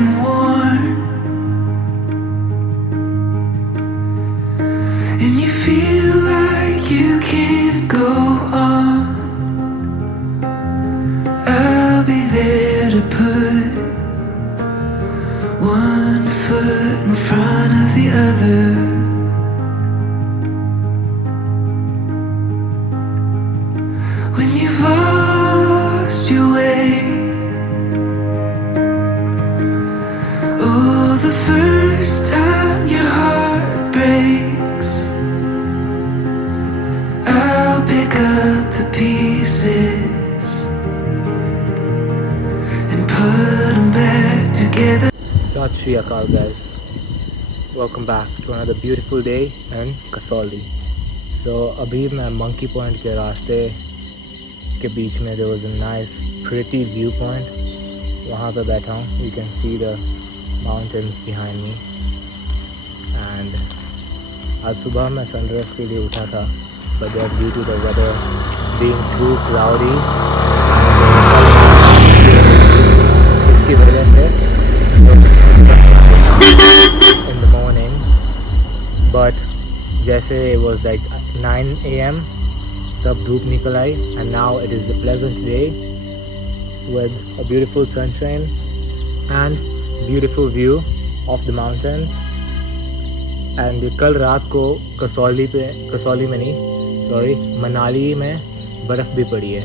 and worn, and you feel like you can't go on. I'll be there to put one foot in front of the other. When you've lost your way, oh, the first time your heart breaks, I'll pick up the pieces and put them back together. Sat Shri Akal guys, welcome back to another beautiful day in Kasauli. So अभी मैं monkey point के रास्ते के बीच में there was a nice pretty view point, वहाँ पे बैठा हूँ. You can see the mountains behind me. And आज सुबह मैं सनराइज़ के लिए उठा था, but then due to the weather being too cloudy, इसकी वजह से in the morning, but जैसे it was like 9 AM तब धूप निकल आई, and now it is a pleasant day with a beautiful sunshine and beautiful view of the mountains. And कल रात को कसौली में नहीं, sorry, मनाली में बर्फ़ भी पड़ी है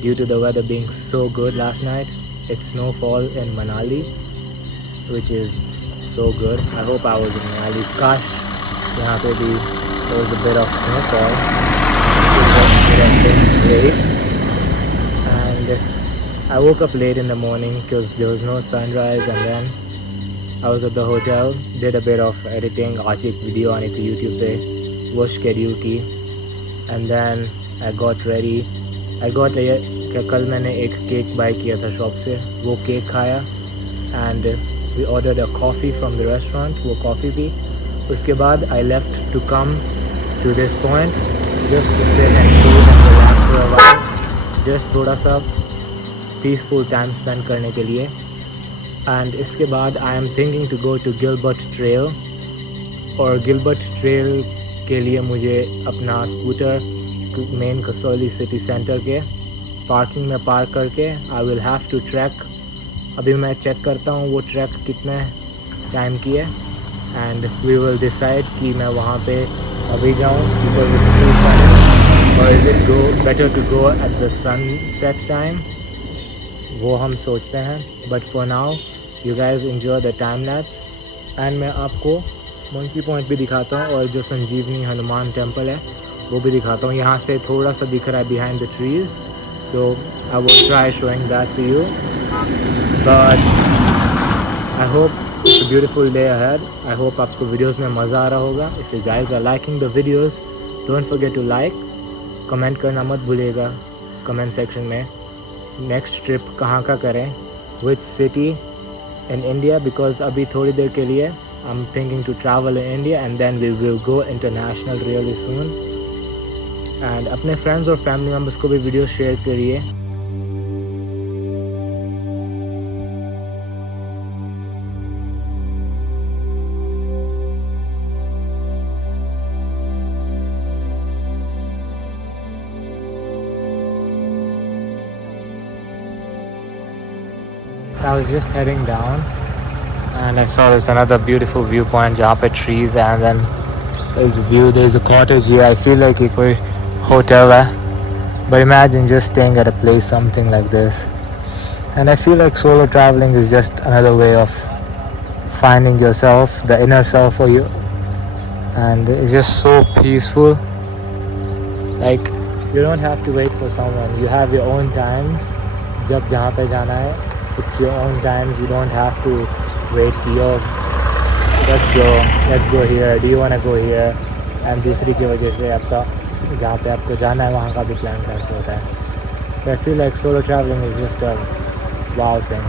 due to the weather being so good last night. It's snowfall in Manali, which is so good. I hope I was in Manali. Kash यहाँ पे भी there was a bit of snowfall. It has been great. And I woke up late in the morning because there was no sunrise, and then I was at the hotel, did a bit of editing. आज एक video आनी थी YouTube पे, वो schedule की, and then I got ready. कल मैंने एक केक बाय किया था शॉप से, वो केक खाया, and we ordered a coffee from the restaurant, वो कॉफ़ी पी. उसके बाद I left to come to this point just to sit and chill and relax for a while, just थोड़ा सा peaceful time spend करने के लिए. And इसके बाद I am thinking to go to Gilbert Trail, और Gilbert Trail के लिए मुझे अपना scooter main Kasauli city centre के पार्किंग में पार्क करके I will have to trek. अभी मैं चेक करता हूँ वो ट्रैक कितने टाइम की है, and we will decide कि मैं वहाँ पे अभी जाऊँ because it's too sunny, or is it better to go at the sunset time, वो हम सोचते हैं. But for now you guys enjoy the time lapse, and मैं आपको मंकी पॉइंट भी दिखाता हूँ और जो संजीवनी हनुमान टेम्पल है वो भी दिखाता हूँ. यहाँ से थोड़ा सा दिख रहा है behind the trees, so I will try showing that to you. But I hope it's a beautiful day ahead. I hope आपको वीडियोस में मज़ा आ रहा होगा. If you guys are liking the videos, don't forget to like, comment करना मत भूलिएगा comment section में. Next trip कहाँ का करें, which city in India, because अभी थोड़ी देर के लिए I'm thinking to travel in India, and then we will go international really soon. And अपने फ्रेंड्स और फैमिली मेम्बर्स को भी वीडियो शेयर करिए. I was just heading down and I saw this another beautiful viewpoint जहाँ पे trees, and then there's a view, there's a cottage here. I feel like ये कोई hotel है, but imagine just staying at a place something like this. And I feel like solo traveling is just another way of finding yourself, the inner self for you, and it's just so peaceful. Like you don't have to wait for someone, you have your own times. जब जहाँ पे जाना है, it's your own times. You don't have to wait कि yo, let's go here, do you want to go here, and दूसरी की वजह से आपका जहाँ पे आपको जाना है वहाँ का भी प्लान कैंसिल होता है. So I feel like solo traveling is just a wow thing.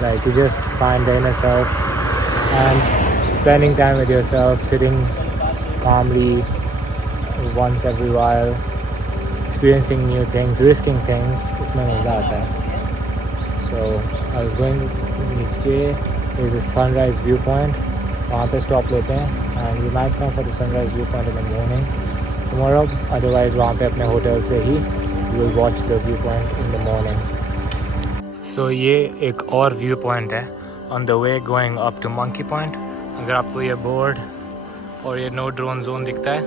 Like you just find the inner self and spending time with yourself, sitting calmly once every while, experiencing new things, risking things. इसमें मज़ा आता है. So I was going नीचे is a sunrise view point, वहाँ पे stop लेते हैं and we might come for the sunrise view point in the morning tomorrow, otherwise वहाँ पे अपने होटल से ही will watch the view point in the morning. So ये एक और व्यू पॉइंट है on the way going up to monkey point. अगर आपको ये बोर्ड और ये नो ड्रोन जोन दिखता है,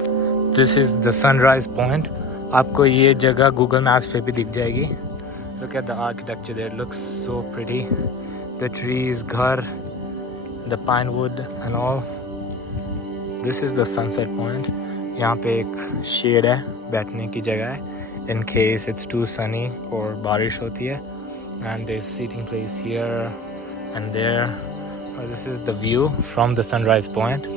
this is the sunrise point. आपको ये जगह गूगल मैप्स पे भी दिख जाएगी। Look at the architecture there, looks so pretty, the trees, घर, the pine wood and all. This is the sunset point. यहाँ पे एक शेड है, बैठने की जगह है in case it's too sunny और बारिश होती है, and there is seating place here and there. This is the view from the sunrise point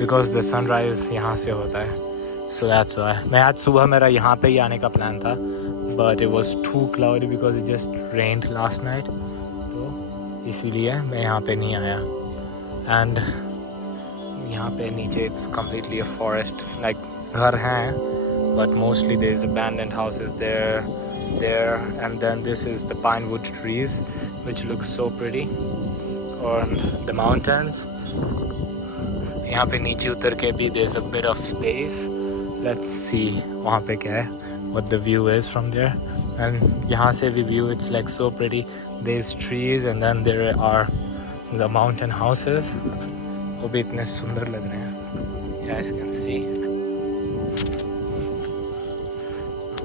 because the sunrise यहाँ से होता है। सो दैट्स व्हाई मैं आज सुबह मेरा यहाँ पे ही आने का प्लान था, but it was too cloudy because it just rained last night, तो इसीलिए मैं यहाँ पे नहीं आया। एंड यहाँ पे नीचे it's completely a forest, like घर हैं but mostly there is abandoned houses there and then this is the pine wood trees which look so pretty और द माउंटेन्स। यहाँ पे नीचे उतर के भी there is a bit of space. Let's see वहाँ पे क्या है, what the view is from there, and यहाँ से भी view it's like so pretty, there's trees and then there are the mountain houses, वो भी इतने सुंदर लग रहे हैं, you guys can see।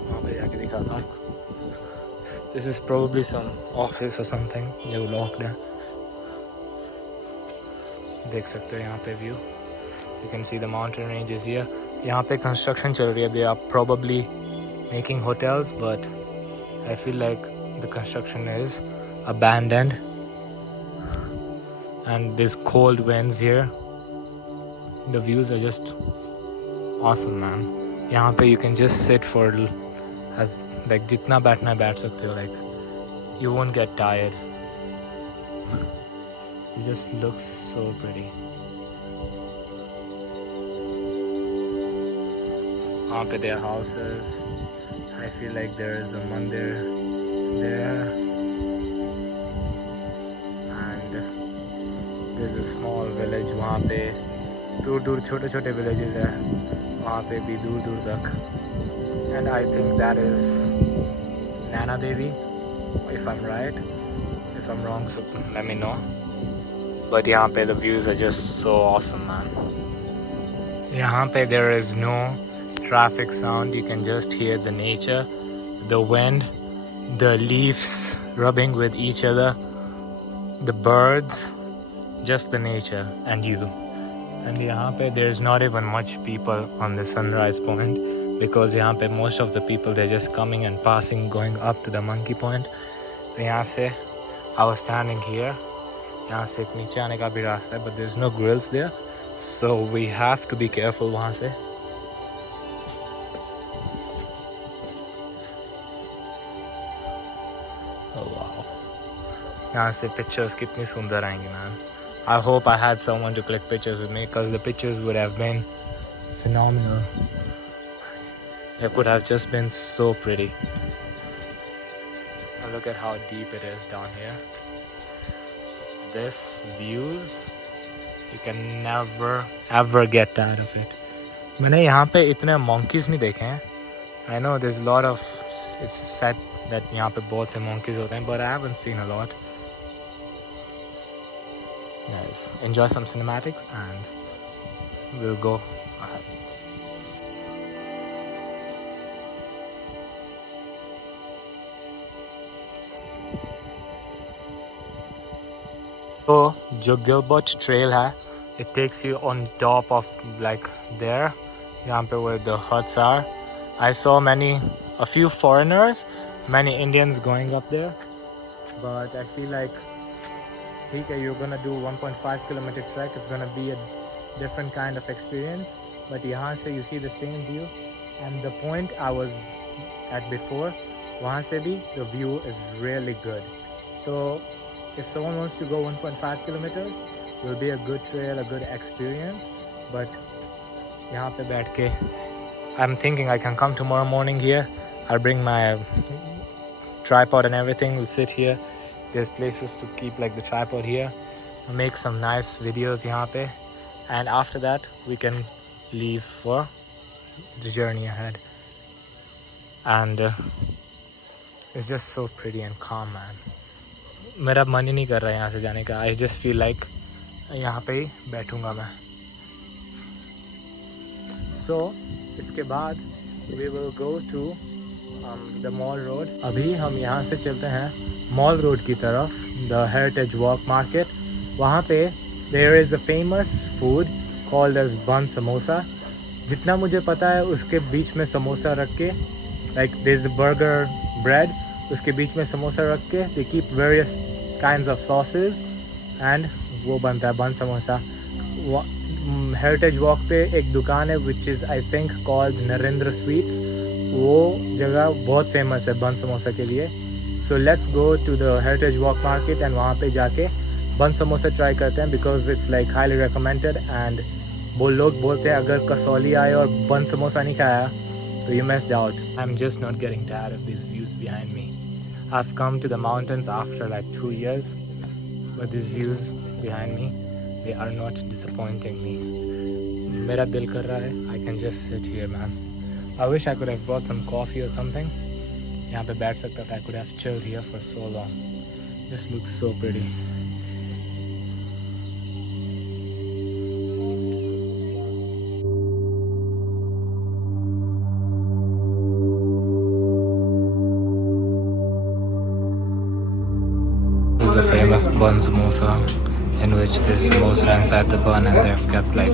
वहाँ पे जाके दिखाता हूँ, this is probably some office or something, ये locked है, देख सकते हो यहाँ पे view, you can see the mountain ranges here। यहाँ पे कंस्ट्रक्शन चल रही है, they are probably making hotels, but I feel like the construction is abandoned and there's cold winds here. The views are just awesome, man. यहाँ पे you can just sit for as like जितना बैठना है बैठ सकते हो, like you won't get tired. It just looks so pretty. वहाँ पे there are houses. I feel like there is a mandir there and there's a small village वहाँ पे, दूर दूर छोटे छोटे villages हैं वहाँ पे भी दूर दूर तक, and I think that is Naina Devi if I'm right, if I'm wrong so let me know, but यहाँ पे the views are just so awesome, man। यहाँ पे there is no traffic sound, you can just hear the nature, the wind, the leaves rubbing with each other, the birds, just the nature and you। And यहाँ पे there's not even much people on the sunrise point because यहाँ पे most of the people they're just coming and passing going up to the monkey point। तो यहाँ से I was standing here, यहाँ से एक नीचे आने का भी रास्ता है, but there's no grills there, so we have to be careful वहाँ से। यहाँ से पिक्चर्स कितनी सुंदर आएंगी, ma'am. I hope I had someone to click pictures with me because the pictures would have been phenomenal. It would have just been so pretty. And look at how deep it is down here. This views, you can never ever get tired of it. मैंने यहाँ पे इतने monkeys नहीं देखे हैं। I know there's a lot of, it's said that यहाँ पे बहुत से monkeys होते हैं, but I haven't seen a lot. Guys, enjoy some cinematics and we'll go ahead. So, जो Gilbert Trail है, it takes you on top of like there, यहाँ पे where the huts are. I saw a few foreigners, many Indians going up there, but I feel like okay, you're gonna do 1.5 kilometer trek, it's gonna be a different kind of experience, but यहाँ से you see the same view, and the point I was at before, वहाँ से भी the view is really good. So if someone wants to go 1.5 kilometers, it will be a good trail, a good experience, but यहाँ पे बैठ के I'm thinking I can come tomorrow morning here, I'll bring my tripod and everything, we'll sit here there's places to keep like the tripod here, make some nice videos यहाँ पे, and after that we can leave for the journey ahead. And it's just so pretty and calm, man. मेरा मन ही नहीं कर रहा है यहाँ से जाने का. I just feel like यहाँ पे ही बैठूँगा मैं. So इसके बाद we will go to the Mall Road. अभी हम यहाँ से चलते हैं Mall Road की तरफ, the Heritage Walk Market. वहाँ पे there is a famous food called as bun samosa. जितना मुझे पता है उसके बीच में समोसा रख के, like there's a burger bread, उसके बीच में समोसा रख के they keep various kinds of sauces and वो बनता है bun samosa. Heritage Walk पे एक दुकान है which is I think called Narendra Sweets. वो जगह बहुत फेमस है बन समोसा के लिए. So let's go to the Heritage Walk Market and वहाँ पे जाके बन समोसा ट्राई करते हैं because it's like highly recommended and वो लोग बोलते हैं अगर कसौली आए और बन समोसा नहीं खाया तो you missed out. I'm just not getting tired of these views behind me. I've come to the mountains after like 2 years, but these views behind me, they are not disappointing me. मेरा दिल कर रहा है I can just sit here, man. I wish I could have brought some coffee or something. यहाँ पे बैठ सकता था. I could have chilled here for so long. This looks so pretty. This is the famous bun samosa, in which there's samosa inside the bun and they've kept like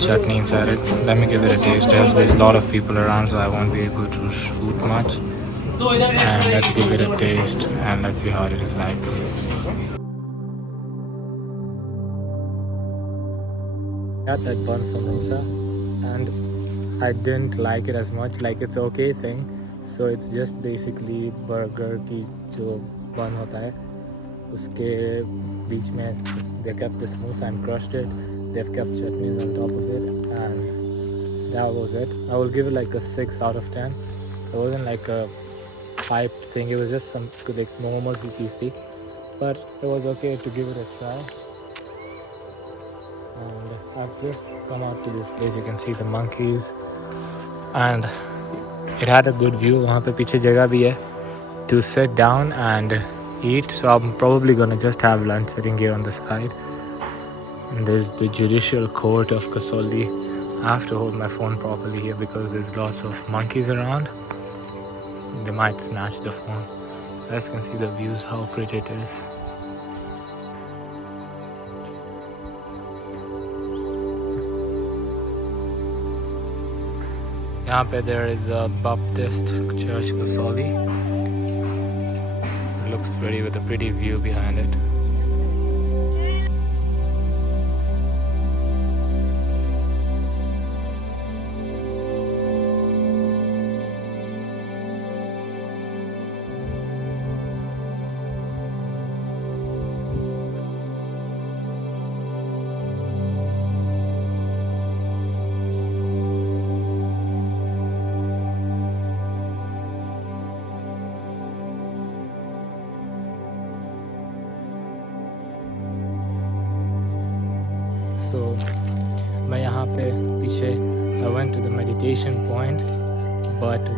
chutney inside it. Let me give it a taste as there's a lot of people around, so I won't be able to shoot much. And let's give it a taste and let's see how it is like. I had that bun samosa and I didn't like it as much. Like it's okay thing. So it's just basically burger की जो bun होता है उसके बीच में they kept the samosa and crushed it. They've kept chutneys on top of it and that was it. I will give it like a 6 out of 10. It wasn't like a hyped thing. It was just some like normal cheese, but it was okay to give it a try. And I've just come out to this place. You can see the monkeys and it had a good view. वहाँ पे पीछे जगह भी है to sit down and eat. So I'm probably gonna just have lunch sitting here on the side. And there's the judicial court of Kasoli. I have to hold my phone properly here because there's lots of monkeys around. They might snatch the phone. You guys can see the views, how pretty it is. यहाँ पे there is a Baptist church Kasoli. It looks pretty with a pretty view behind it. So मैं यहाँ पे पीछे I went to the meditation point, but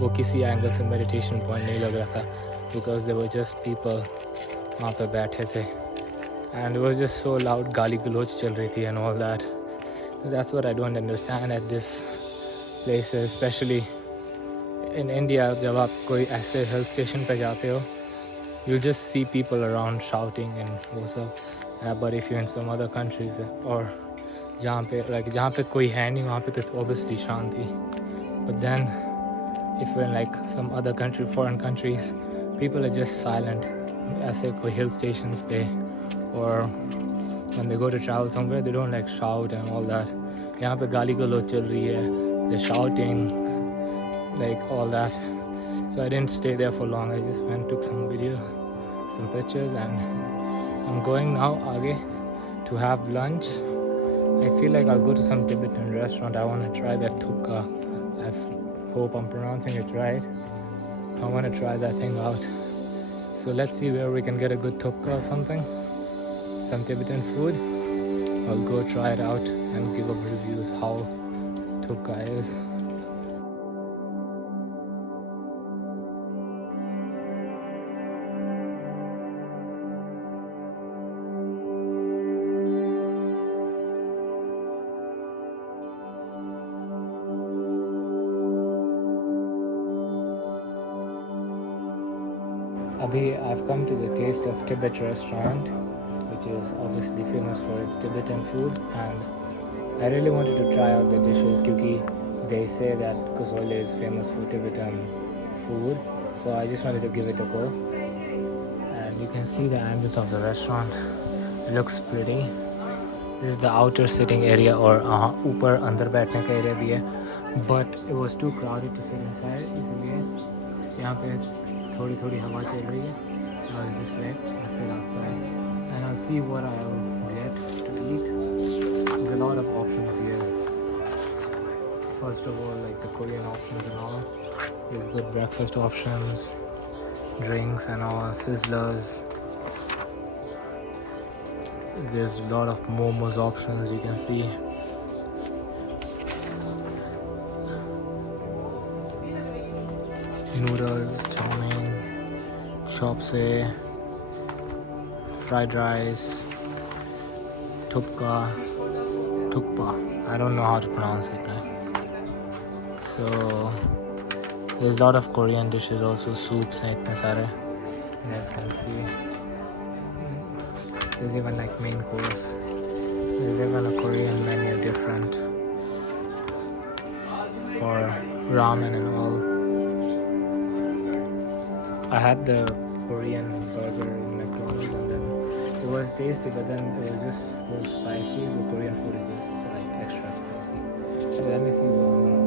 वो किसी angle से meditation point नहीं लग रहा था because there were just people वहाँ पे बैठे थे and it was just so loud. गाली गलौज चल रही थी and all that. That's what I don't understand at this place, especially in India. जब आप कोई ऐसे hill station पे जाते हो, you'll just see people around shouting and वो सब. But if you're in some other countries or जहाँ पे कोई है नहीं वहाँ पे तो it's obviously Shanti. But then if we're in like some other country, foreign countries, people are just silent. ऐसे कोई hill stations पे or when they go to travel somewhere, they don't like shout and all that. यहाँ पे गाली गलौज चल रही है, they're shouting, like all that. So I didn't stay there for long. I just went, took some video, some pictures, and I'm going now आगे to have lunch. I feel like I'll go to some Tibetan restaurant. I want to try that thukka. I hope I'm pronouncing it right. I want to try that thing out. So let's see where we can get a good thupka or something, some Tibetan food. I'll go try it out and give up reviews how thupka is. Abhi, I've come to the Taste of Tibet restaurant, which is obviously famous for its Tibetan food, and I really wanted to try out the dishes because they say that Kusole is famous for Tibetan food, so I just wanted to give it a go. And you can see the ambience of the restaurant. It looks pretty. This is the outer sitting area, or ऊपर अंदर बैठने का area भी है, but it was too crowded to sit inside, इसलिए यहाँ पे थोड़ी थोड़ी हवा चल रही है. Now it's just like I sit outside and I'll see what I'll get to eat. There's a lot of options here. First of all, like the Korean options and all. There's good breakfast options, drinks and all, sizzlers. There's a lot of momos options, you can see. Noodles, chow mein, chopse, fried rice, thupka, I don't know how to pronounce it, man. So there's a lot of Korean dishes also, soups and itne sare. You guys can see. There's even like main course. There's even a Korean menu different for ramen and all. I had the Korean burger in McDonald's and then it was tasty, but then it was just so spicy. The Korean food is just like extra spicy. So let me see what I'm gonna